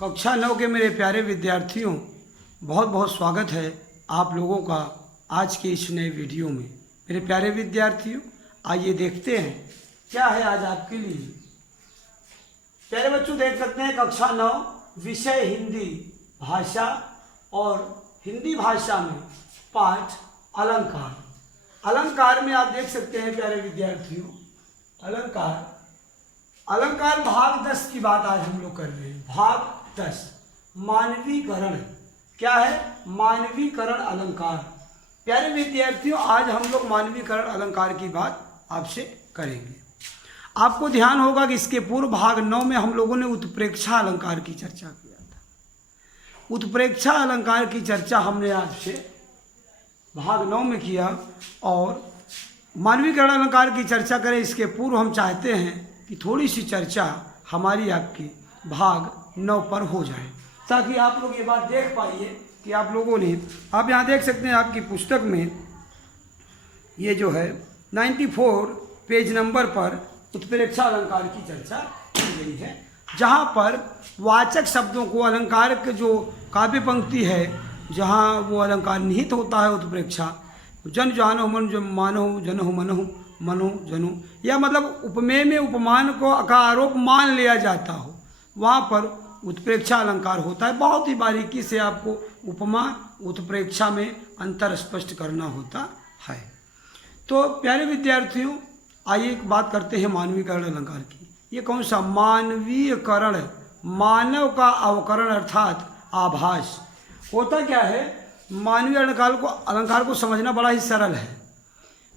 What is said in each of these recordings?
कक्षा 9 के मेरे प्यारे विद्यार्थियों, बहुत बहुत स्वागत है आप लोगों का आज के इस नए वीडियो में। मेरे प्यारे विद्यार्थियों, आइए देखते हैं क्या है आज आपके लिए। प्यारे बच्चों, देख सकते हैं कक्षा 9 विषय हिंदी भाषा और हिंदी भाषा में पाठ अलंकार। अलंकार में आप देख सकते हैं प्यारे विद्यार्थियों, अलंकार भाग 10 की बात आज हम लोग कर रहे हैं। भाग 10 मानवीकरण। क्या है? मानवीकरण अलंकार। प्यारे विद्यार्थियों, आज हम लोग मानवीकरण अलंकार की बात आपसे करेंगे। आपको ध्यान होगा कि इसके पूर्व भाग 9 में हम लोगों ने उत्प्रेक्षा अलंकार की चर्चा किया था। उत्प्रेक्षा अलंकार की चर्चा हमने आपसे भाग 9 में किया और मानवीकरण अलंकार की चर्चा करें इसके पूर्व हम चाहते हैं कि थोड़ी सी चर्चा हमारी आपकी भाग 9 पर हो जाए, ताकि आप लोग ये बात देख पाइए कि आप लोगों ने, आप यहाँ देख सकते हैं आपकी पुस्तक में ये जो है 94 पेज नंबर पर उत्प्रेक्षा अलंकार की चर्चा की गई है, जहाँ पर वाचक शब्दों को अलंकार के जो काव्य पंक्ति है, जहाँ वो अलंकार निहित होता है उत्प्रेक्षा, जन जानो मन जो मानो जनो मनो मनो जनो, या मतलब उपमेय में उपमान को का आरोप मान लिया जाता हो, वहाँ पर उत्प्रेक्षा अलंकार होता है। बहुत ही बारीकी से आपको उपमा उत्प्रेक्षा में अंतर स्पष्ट करना होता है। तो प्यारे विद्यार्थियों, आइए एक बात करते हैं मानवीकरण अलंकार की। ये कौन सा? मानवीयकरण, मानव का अवकरण अर्थात आभास। होता क्या है, मानवीय अलंकार को समझना बड़ा ही सरल है।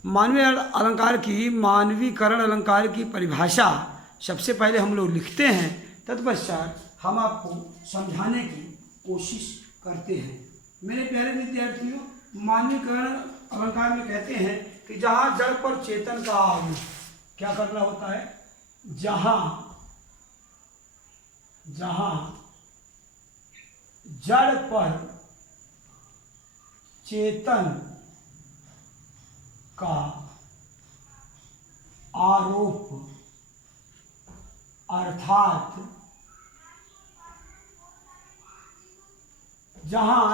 मानवीय अलंकार की, मानवीकरण अलंकार की परिभाषा सबसे पहले हम लोग लिखते हैं, तत्पश्चात हम आपको समझाने की कोशिश करते हैं। मेरे प्यारे विद्यार्थियों, मानवीकरण अलंकार में कहते हैं कि जहाँ जड़ पर चेतन का आरोप, क्या करना होता है? जहाँ जड़ पर चेतन का आरोप अर्थात जहाँ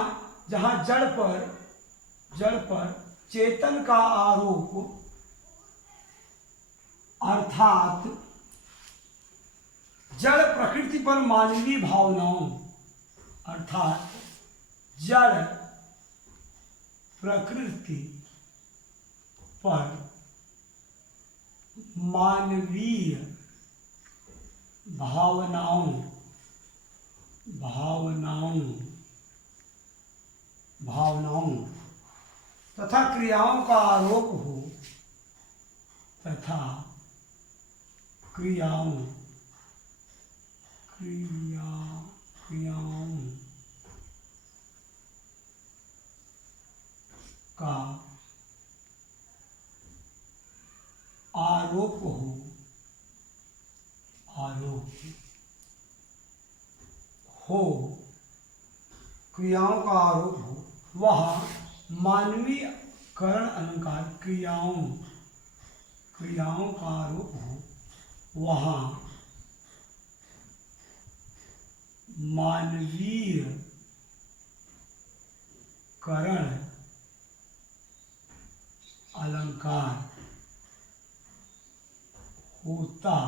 जड़ पर चेतन का आरोप अर्थात जड़ प्रकृति पर मानवीय भावनाओं, अर्थात जड़ प्रकृति पर मानवीय भावनाओं तथा क्रियाओं का आरोप हो, तथा क्रियाओं का आरोप हो, क्रियाओं का आरोप हो, वह मानवीकरण अलंकार। क्रियाओं का आरोप हो, वहाँ मानवीकरण अलंकार होता है।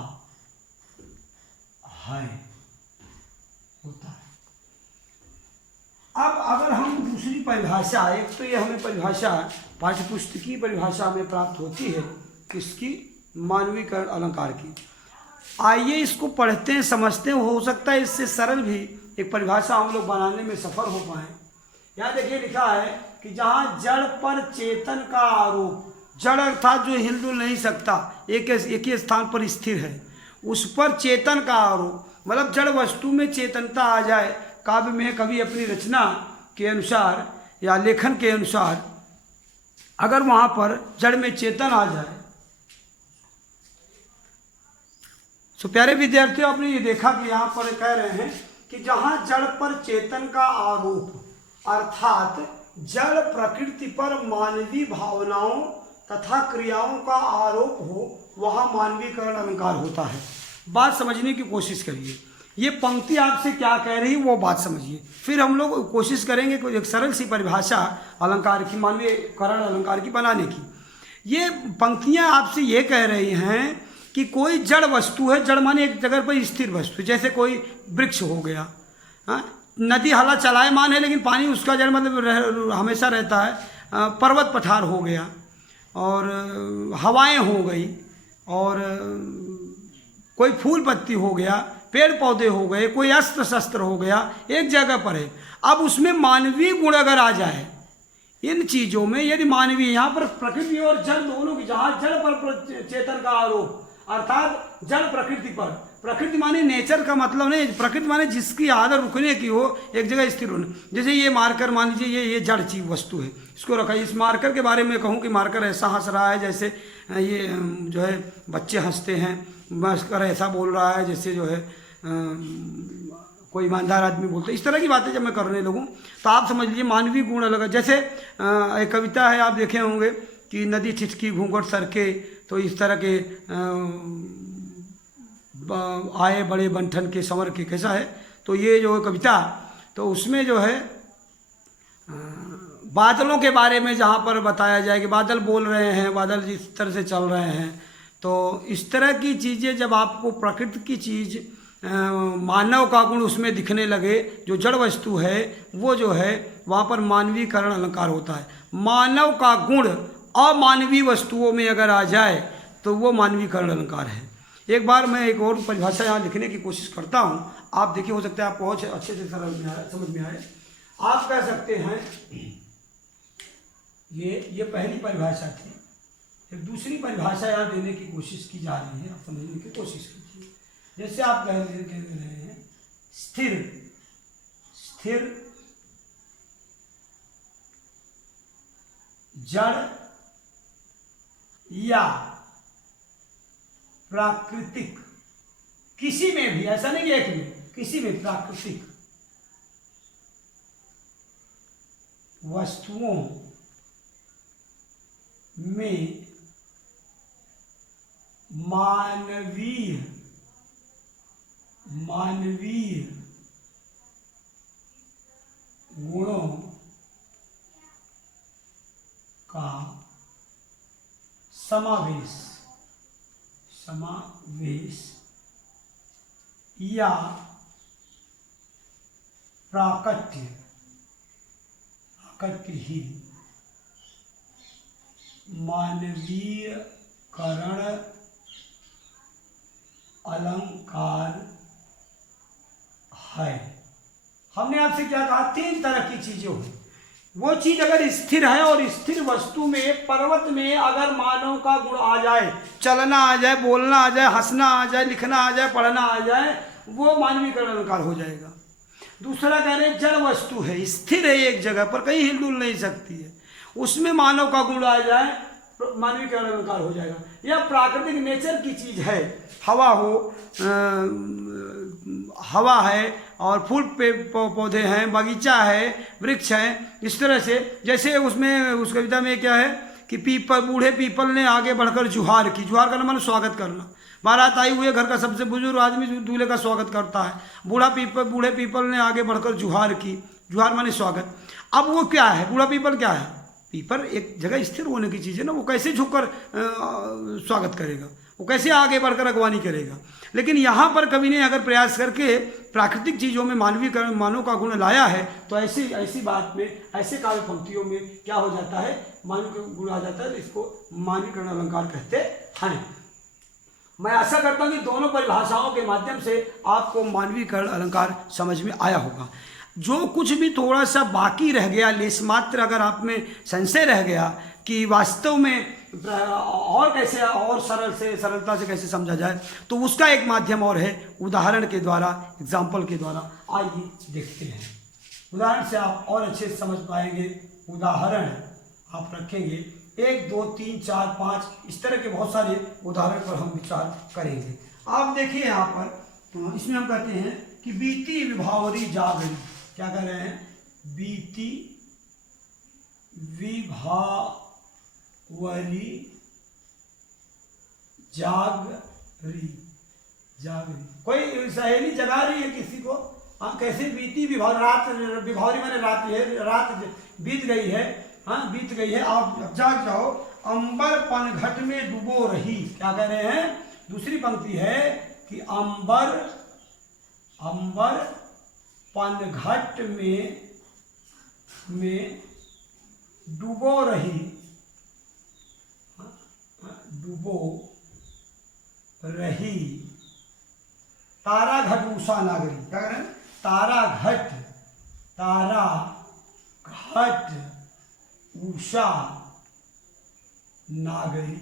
अब अगर हम दूसरी परिभाषा, एक तो ये हमें परिभाषा पाठ्यपुस्तकीय परिभाषा में प्राप्त होती है, किसकी? मानवीकरण अलंकार की। आइए इसको पढ़ते हैं, समझते हैं, हो सकता है इससे सरल भी एक परिभाषा हम लोग बनाने में सफल हो पाए। यहाँ देखिए लिखा है कि जहाँ जड़ पर चेतन का आरोप, जड़ अर्थात जो हिलडुल नहीं सकता, एक ही स्थान पर स्थिर है, उस पर चेतन का आरोप, मतलब जड़ वस्तु में चेतनता आ जाए। काव्य में कभी अपनी रचना के अनुसार या लेखन के अनुसार अगर वहाँ पर जड़ में चेतन आ जाए, तो प्यारे विद्यार्थियों, आपने ये देखा कि यहाँ पर कह रहे हैं कि जहाँ जड़ पर चेतन का आरोप अर्थात जड़ प्रकृति पर मानवीय भावनाओं तथा क्रियाओं का आरोप हो, वहाँ मानवीकरण अलंकार होता है। बात समझने की कोशिश करिए। ये पंक्ति आपसे क्या कह रही है वो बात समझिए, फिर हम लोग कोशिश करेंगे कोई एक सरल सी परिभाषा अलंकार की, मानवीय करण अलंकार की बनाने की। ये पंक्तियाँ आपसे ये कह रही हैं कि कोई जड़ वस्तु है, जड़ माने एक जगह पर स्थिर वस्तु, जैसे कोई वृक्ष हो गया, हाँ, नदी हाला चलायमान है लेकिन पानी उसका जड़ मतलब हमेशा रहता है, पर्वत पठार हो गया, और हवाएं हो गई, और कोई फूल पत्ती हो गया, पेड़ पौधे हो गए, कोई अस्त्र शस्त्र हो गया, एक जगह पर है। अब उसमें मानवीय गुण अगर आ जाए इन चीज़ों में, यदि मानवीय, यहाँ पर प्रकृति और जड़ दोनों की, जहाँ जड़ पर चेतन का आरोप, अर्थात जड़ प्रकृति पर, प्रकृति माने नेचर का मतलब नहीं, प्रकृति माने जिसकी आदत रुकने की हो, एक जगह स्थिर होने। जैसे ये मार्कर मान लीजिए, ये जड़ चीज वस्तु है, इसको रखा। इस मार्कर के बारे में कहूँ कि मार्कर ऐसा हंस रहा है जैसे ये जो है बच्चे हंसते हैं, मार्कर ऐसा बोल रहा है जैसे जो है कोई ईमानदार आदमी बोलते, इस तरह की बातें जब मैं करने लगूँ तो आप समझ लीजिए मानवीय गुण अलग है। जैसे एक कविता है, आप देखे होंगे कि नदी ठिठकी घूंघट सरके, तो इस तरह के आए बड़े बंठन के संवर के, कैसा है। तो ये जो कविता, तो उसमें जो है बादलों के बारे में जहाँ पर बताया जाए कि बादल बोल रहे हैं, बादल जिस तरह से चल रहे हैं, तो इस तरह की चीज़ें जब आपको प्रकृति की चीज़ मानव का गुण उसमें दिखने लगे, जो जड़ वस्तु है वो जो है, वहाँ पर मानवीकरण अलंकार होता है। मानव का गुण अमानवीय वस्तुओं में अगर आ जाए तो वो मानवीकरण अलंकार है। एक बार मैं एक और परिभाषा यहाँ लिखने की कोशिश करता हूँ, आप देखिए, हो सकता है आपको बहुत अच्छे से समझ में आए। आप कह सकते हैं, ये पहली परिभाषा थी, एक दूसरी परिभाषा यहाँ देने की कोशिश की जा रही है, आप समझने की कोशिश कीजिए। जैसे आप कह रहे हैं स्थिर, स्थिर जड़ या प्राकृतिक, किसी में भी, ऐसा नहीं कि एक में, किसी में प्राकृतिक वस्तुओं में मानवीय गुणों का समावेश या प्राकट्य ही मानवीयकरण अलंकार है। हमने आपसे क्या कहा, तीन तरह की चीजें हुई। वो चीज अगर स्थिर है और स्थिर वस्तु में, पर्वत में अगर मानव का गुण आ जाए, चलना आ जाए, बोलना आ जाए, हंसना आ जाए, लिखना आ जाए, पढ़ना आ जाए, वो मानवीकरण अलंकार हो जाएगा। दूसरा कह रहे जड़ वस्तु है, स्थिर है एक जगह पर, कहीं हिलडुल नहीं सकती है, उसमें मानव का गुण आ जाए, मानवीकरण अलंकार हो जाएगा। यह प्राकृतिक नेचर की चीज है, हवा हो, हवा है और फूल पौधे हैं, बगीचा है, वृक्ष है, इस तरह से। जैसे उसमें उस कविता में क्या है कि पीपल, बूढ़े पीपल ने आगे बढ़कर जुहार की, जुहार करना माने स्वागत करना, बारात आई हुई है, घर का सबसे बुजुर्ग आदमी दूल्हे का स्वागत करता है, बूढ़े पीपल ने आगे बढ़कर जुहार की, जुहार माने स्वागत। अब वो क्या है, बूढ़ा पीपल क्या है, पीपल एक जगह स्थिर होने की चीज़ है ना, वो कैसे झुककर स्वागत करेगा, वो कैसे आगे बढ़कर अगवानी करेगा। लेकिन यहाँ पर कवि ने अगर प्रयास करके प्राकृतिक चीज़ों में मानवीकरण, मानव का गुण लाया है, तो ऐसी बात में, ऐसे काव्य पंक्तियों में क्या हो जाता है, मानव का गुण आ जाता है, इसको मानवीकरण अलंकार कहते हैं। मैं आशा करता हूँ कि दोनों परिभाषाओं के माध्यम से आपको मानवीकरण अलंकार समझ में आया होगा। जो कुछ भी थोड़ा सा बाकी रह गया, लेस मात्र अगर आप में संशय रह गया कि वास्तव में और कैसे, और सरलता से कैसे समझा जाए, तो उसका एक माध्यम और है, उदाहरण के द्वारा, एग्जाम्पल के द्वारा। आइए देखते हैं, उदाहरण से आप और अच्छे से समझ पाएंगे। उदाहरण आप रखेंगे 1, 2, 3, 4, 5, इस तरह के बहुत सारे उदाहरण पर हम विचार करेंगे। आप देखिए यहाँ पर, इसमें हम कहते हैं कि बीती विभावरी जागरी, क्या कह रहे हैं, बीती विभावरी जागरी, जाग रही, कोई सहेली जगा रही है किसी को। हाँ, कैसे बीती रात, विभौरी मैंने रात है, रात बीत गई है, हाँ बीत गई है, आप जाग जाओ। अंबर पनघट में डूबो रही, क्या कह रहे हैं? दूसरी पंक्ति है कि अंबर पनघट में डूबो रही, डूबो रही तारा घट उषा नागरी, क्या कह रहे हैं? तारा घट उषा नागरी,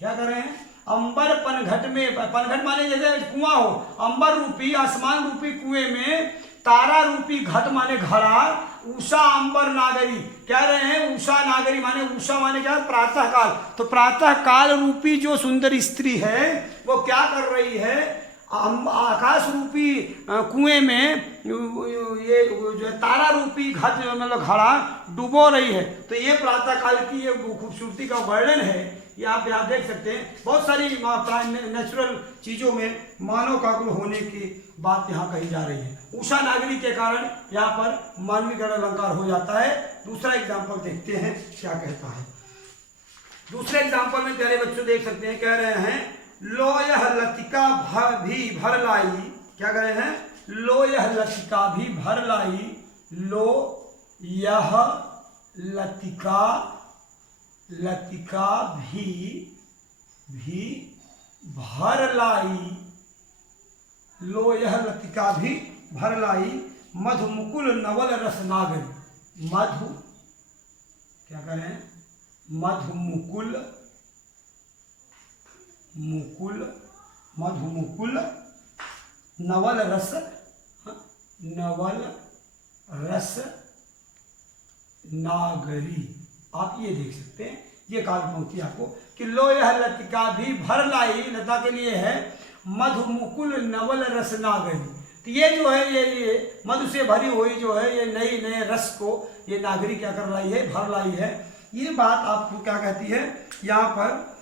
क्या कर रहे हैं? अंबर पनघट में, पनघट माने जैसे कुआं हो, अंबर रूपी आसमान रूपी कुएं में तारा रूपी घट माने घड़ा, उषा अंबर नागरी, कह रहे हैं उषा नागरी माने, उषा माने क्या? प्रातः काल। तो प्रातः काल रूपी जो सुंदर स्त्री है वो क्या कर रही है? आकाश रूपी कुएं में ये जो तारा रूपी घट मतलब घड़ा डुबो रही है। तो ये प्रातः काल की ये खूबसूरती का वर्णन है, ये आप यहाँ देख सकते हैं। बहुत सारी नेचुरल चीज़ों में मानव काकुल होने की बात यहाँ कही जा रही है। उषा नागरी के कारण यहाँ पर मानवीकरण अलंकार हो जाता है। दूसरा एग्जाम्पल देखते हैं क्या कहता है। दूसरे एग्जाम्पल में प्यारे बच्चों देख सकते हैं, कह रहे हैं लो यह लतिका भी भर लाई, क्या कह रहे हैं? लो यह लतिका भी भर लाई, लो यह लतिका भी भर लाई, लो यह लतिका भी भर लाई, मधु मुकुल नवल रस नागरी, मधु क्या कह रहे हैं? मधु मुकुल नवल रस नागरी। आप ये देख सकते हैं, ये काल पंक्ति आपको कि लो यह लतिका भी भर लाई, लता के लिए है, मधु मुकुल नवल रस नागरी। तो ये जो है ये मधु से भरी हुई जो है ये नए रस को ये नागरी क्या कर लाई है? भर लाई है। ये बात आपको क्या कहती है यहाँ पर?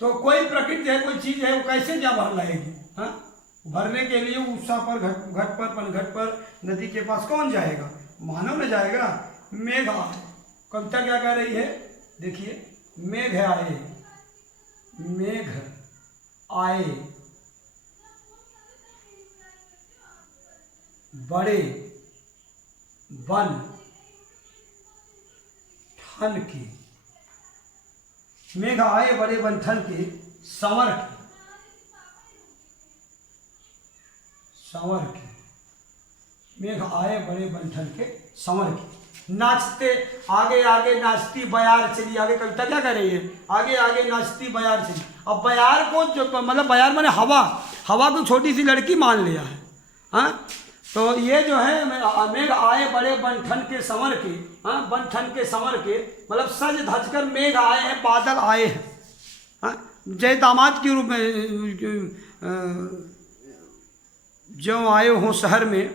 तो कोई प्रकृति है, कोई चीज है, वो कैसे क्या भर लाएगी? हाँ, भरने के लिए उषा पर घट पर पनघट पर नदी के पास कौन जाएगा? मानव न जाएगा। मेघ आए, कविता क्या कह रही है? देखिए, मेघ आए, मेघ आए बड़े बन ठन के, मेघ आए बड़े बंठन के संवर के, मेघ आए बड़े बंठन के संवर के। नाचते आगे आगे नाचती बयार चली, आगे कविता क्या कह रही है? आगे आगे नाचती बयार चली। अब बयार को जो मतलब बयार माने हवा को छोटी सी लड़की मान लिया है। हाँ, तो ये जो है मेघ आए बड़े बंठन के संवर के, हाँ बंठन के संवर के मतलब सज धज कर मेघ आए हैं, बादल आए हैं। हाँ, जय दामाद के रूप में जो आए हों शहर में,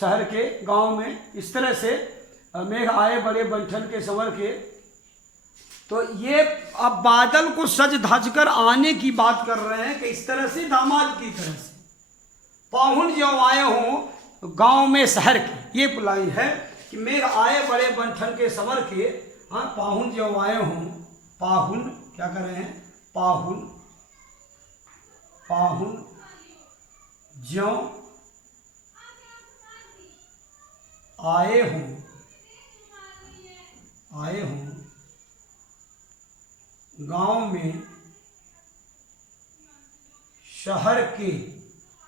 शहर के गांव में, इस तरह से मेघ आए बड़े बंठन के संवर के। तो ये अब बादल को सज धज कर आने की बात कर रहे हैं कि इस तरह से दामाद की तरह से पाहुन जो आए हों गांव में शहर के, ये लाइन है कि मेघ आए बड़े बंठन के संवर के। हाँ, पाहुन जो आए हों, पाहुन क्या कर रहे हैं? पाहुन जो आए हों गांव में शहर के।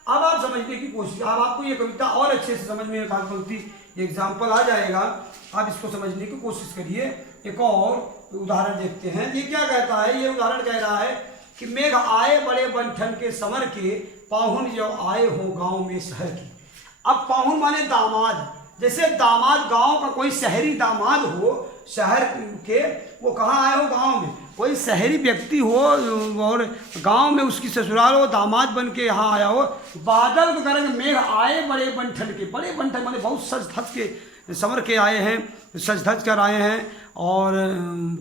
अब आप समझने की कोशिश, अब आपको ये कविता और अच्छे से समझ में काल पंक्ति एग्जाम्पल आ जाएगा। आप इसको समझने की कोशिश करिए। एक और उदाहरण देखते हैं। ये क्या कहता है? ये उदाहरण कह रहा है कि मेघ आए बड़े बंठन के संवर के, पाहुन जो आए हो गांव में शहर की। अब पाहुन माने दामाद, जैसे दामाद गांव का कोई शहरी दामाद हो शहर के, वो कहाँ आए हो? गांव में। कोई शहरी व्यक्ति हो और गांव में उसकी ससुराल हो, दामाद बन के यहाँ आया हो। बादल को करेंगे मेघ आए बड़े बंठन के, बड़े बंठन माने बहुत सज धज के संवर के आए हैं, सज धज कर आए हैं। और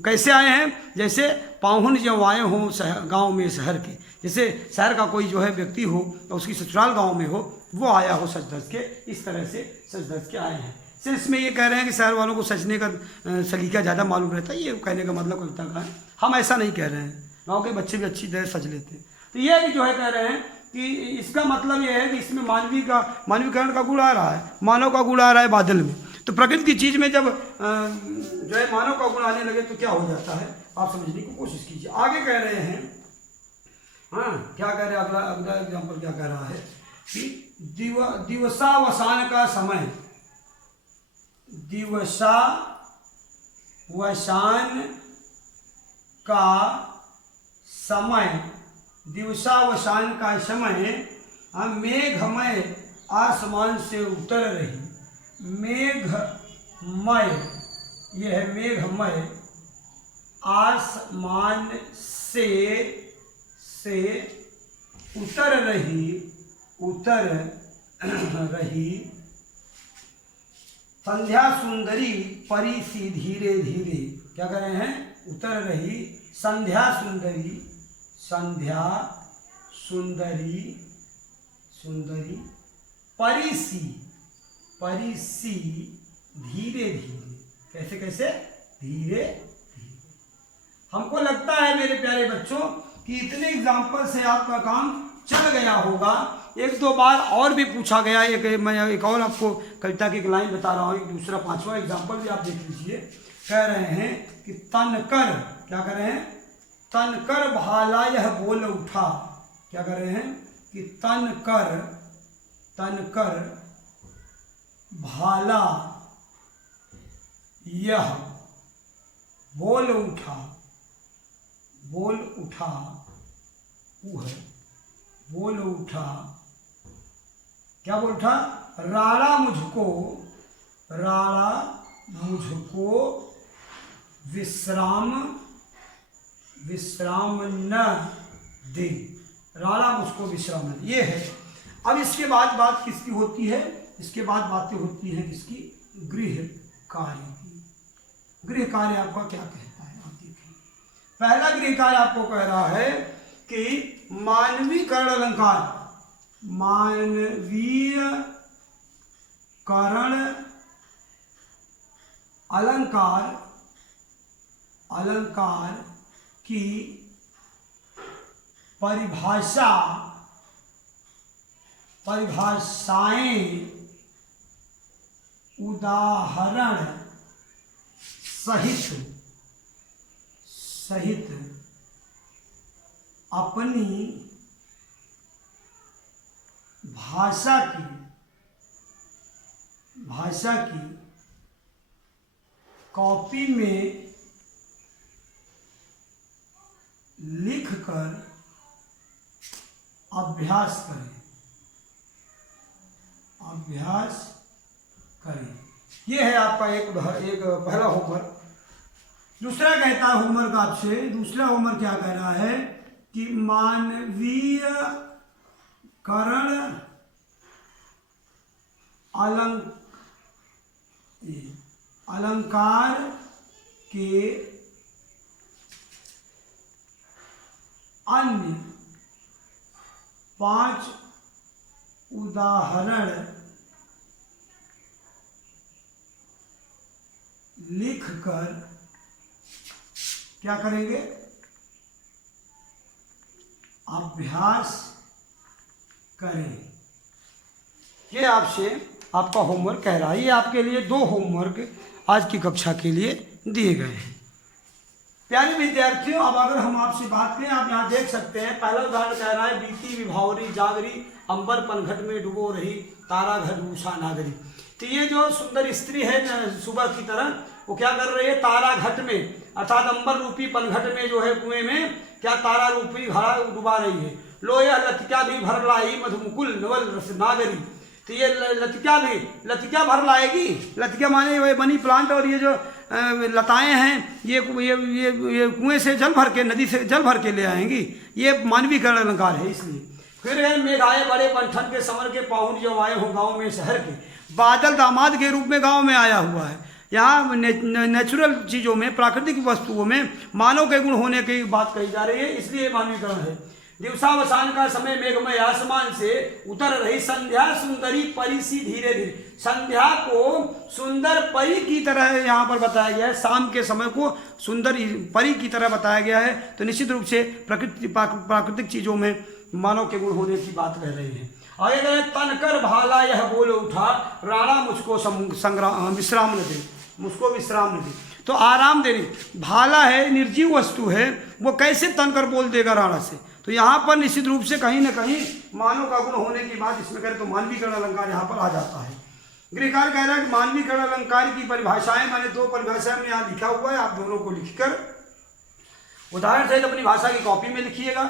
कैसे आए हैं, जैसे पाहुन जब आए हों गाँव में शहर के, जैसे शहर का कोई जो है व्यक्ति हो तो उसकी ससुराल गांव में हो, वो आया हो सज धज के, इस तरह से सज धज के आए हैं। से इसमें ये कह रहे हैं कि शहर वालों को सजने का सलीका ज़्यादा मालूम रहता है, ये कहने का मतलब कविता का है। हम ऐसा नहीं कह रहे हैं, गाँव के बच्चे भी अच्छी तरह सज लेते हैं। तो ये भी जो है कह रहे हैं कि इसका मतलब ये है कि इसमें मानवीकरण का गुण आ रहा है, मानव का गुण आ रहा है बादल में। तो प्रकृति की चीज़ में जब जो है मानव का गुण आने लगे तो क्या हो जाता है, आप समझने की कोशिश कीजिए। आगे कह रहे हैं, हाँ क्या कह रहे हैं, अगला एग्जाम्पल क्या कह रहा है कि दिवसावसान का समय, दिवसावसान का समय, दिवसावसान का समय मेघमय आसमान से उतर रही, मेघमय, यह है मेघमय आसमान से उतर रही संध्या सुंदरी परी सी धीरे धीरे, क्या कर रहे हैं, उतर रही संध्या सुंदरी परी सी धीरे धीरे, कैसे धीरे धीरे। हमको लगता है मेरे प्यारे बच्चों कि इतने एग्जाम्पल से आपका काम चल गया होगा। एक दो बार और भी पूछा गया, मैं एक और आपको कविता की एक लाइन बता रहा हूँ, एक दूसरा 5वां एग्जाम्पल भी आप देख लीजिए। कह रहे हैं कि तनकर, क्या कर रहे हैं, तनकर भाला यह बोल उठा, क्या कर रहे हैं कि तनकर भाला यह बोल उठा, बोल उठा, क्या बोल उठा, राड़ा मुझको विश्राम न दे, राड़ा मुझको विश्राम न दे। ये है। अब इसके बाद बात किसकी होती है, इसके बाद बातें होती हैं किसकी, गृह कार्य की। गृह कार्य आपका क्या कहता है, आप देखिए। पहला गृह कार्य आपको कह रहा है कि मानवीकरण अलंकार, मानवीयकरण अलंकार की परिभाषाएं उदाहरण सहित अपनी भाषा की कॉपी में लिखकर अभ्यास करें। ये है आपका एक पहला होमवर्क। दूसरा कहता है होमवर्क आपसे, दूसरा होमवर्क क्या कह रहा है कि मानवीयकरण अलंकार के अन्य 5 उदाहरण लिखकर क्या करेंगे, अभ्यास करें। ये आपसे आपका होमवर्क कह रहा है। ये आपके लिए 2 होमवर्क आज की कक्षा के लिए दिए गए हैं। प्यारे विद्यार्थियों, अब अगर हम आपसे बात करें, आप यहाँ देख सकते हैं पहला उदाहरण कह रहा है, बीती विभावरी जागरी अंबर पनघट में डूबो रही तारा घर उषा नागरी। तो ये जो सुंदर स्त्री है सुबह की तरह, वो क्या कर रही है, तारा घट में अर्थात अंबर रूपी पनघट में जो है कुएं में क्या तारा रूपी घड़ा डुबा रही है। लोया लतिका भी भर लाई मधुमुकुल नवल रस नागरी। तो ये लतिका भर लाएगी। लतिका माने वो मनी प्लांट, और ये जो लताएं हैं ये कुएं से जल भर के, नदी से जल भर के ले आएंगी। ये मानवीकरण अलंकार है। इसलिए फिर है मेघ आए बड़े पंठन के समर के पाहुन जो आए हो गाँव में शहर के। बादल दामाद के रूप में गाँव में आया हुआ है। यहाँ नेचुरल चीज़ों में, प्राकृतिक वस्तुओं में मानव के गुण होने की बात कही जा रही है, इसलिए मानवीकरण है। दिवसावसान का समय मेघमय आसमान से उतर रही संध्या सुंदरी परी सी धीरे धीरे। संध्या को सुंदर परी की तरह यहाँ पर बताया गया है, शाम के समय को सुंदर परी की तरह बताया गया है। तो निश्चित रूप से प्राकृतिक चीज़ों में मानव के गुण होने की बात कह रही है। आगे कह तनकर भाला यह बोल उठा, राणा मुझको विश्राम न दे, मुझको विश्राम न दे। तो आराम देने, भाला है, निर्जीव वस्तु है, वो कैसे तनकर बोल देगा राणा से। तो यहाँ पर निश्चित रूप से कहीं ना कहीं मानव का गुण होने की बात इसमें करें तो मानवीकरण अलंकार यहाँ पर आ जाता है। गृहकार कह रहा है कि मानवीकरण अलंकार की परिभाषाएं, मैंने 2 परिभाषाएं में यहाँ लिखा हुआ है, आप दोनों को लिखकर उदाहरण सहित अपनी भाषा की कॉपी में लिखिएगा।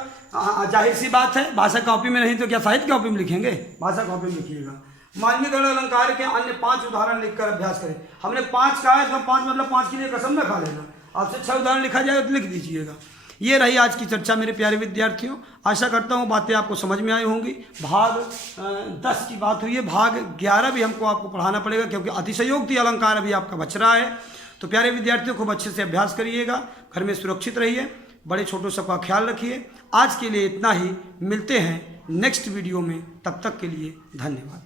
जाहिर सी बात है, भाषा कॉपी में नहीं तो क्या साहित्य कॉपी में लिखेंगे, भाषा कॉपी में लिखिएगा। मानवीकरण अलंकार के अन्य 5 उदाहरण लिखकर अभ्यास करें। हमने 5 कहा है तो 5 मतलब 5 के लिए कसम न खा लेना, आपसे 6 उदाहरण लिखा जाए तो लिख दीजिएगा। ये रही आज की चर्चा मेरे प्यारे विद्यार्थियों। आशा करता हूँ बातें आपको समझ में आई होंगी। भाग 10 की बात हुई है, भाग 11 भी हमको आपको पढ़ाना पड़ेगा क्योंकि अतिशयोक्ति अलंकार अभी आपका बच रहा है। तो प्यारे विद्यार्थियों खूब अच्छे से अभ्यास करिएगा, घर में सुरक्षित रहिए, बड़े छोटों सबका ख्याल रखिए। आज के लिए इतना ही, मिलते हैं नेक्स्ट वीडियो में, तब तक के लिए धन्यवाद।